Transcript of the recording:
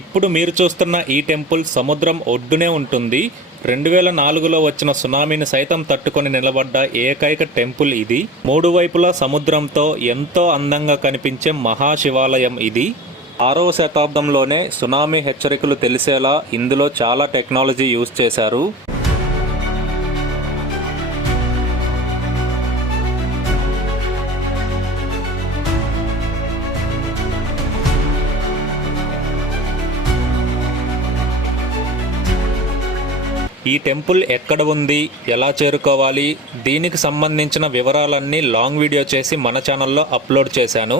ఇప్పుడు మీరు చూస్తున్న ఈ టెంపుల్ సముద్రం ఒడ్డునే ఉంటుంది. 2004లో వచ్చిన సునామీని సైతం తట్టుకొని నిలబడ్డ ఏకైక టెంపుల్ ఇది. మూడు వైపులా సముద్రంతో ఎంతో అందంగా కనిపించే మహాశివాలయం ఇది. 6వ శతాబ్దంలోనే సునామీ హెచ్చరికలు తెలిసేలా ఇందులో చాలా టెక్నాలజీ యూజ్ చేశారు. ఈ టెంపుల్ ఎక్కడ ఉంది, ఎలా చేరుకోవాలి, దీనికి సంబంధించిన వివరాలన్నీ లాంగ్ వీడియో చేసి మన ఛానల్లో అప్లోడ్ చేశాను.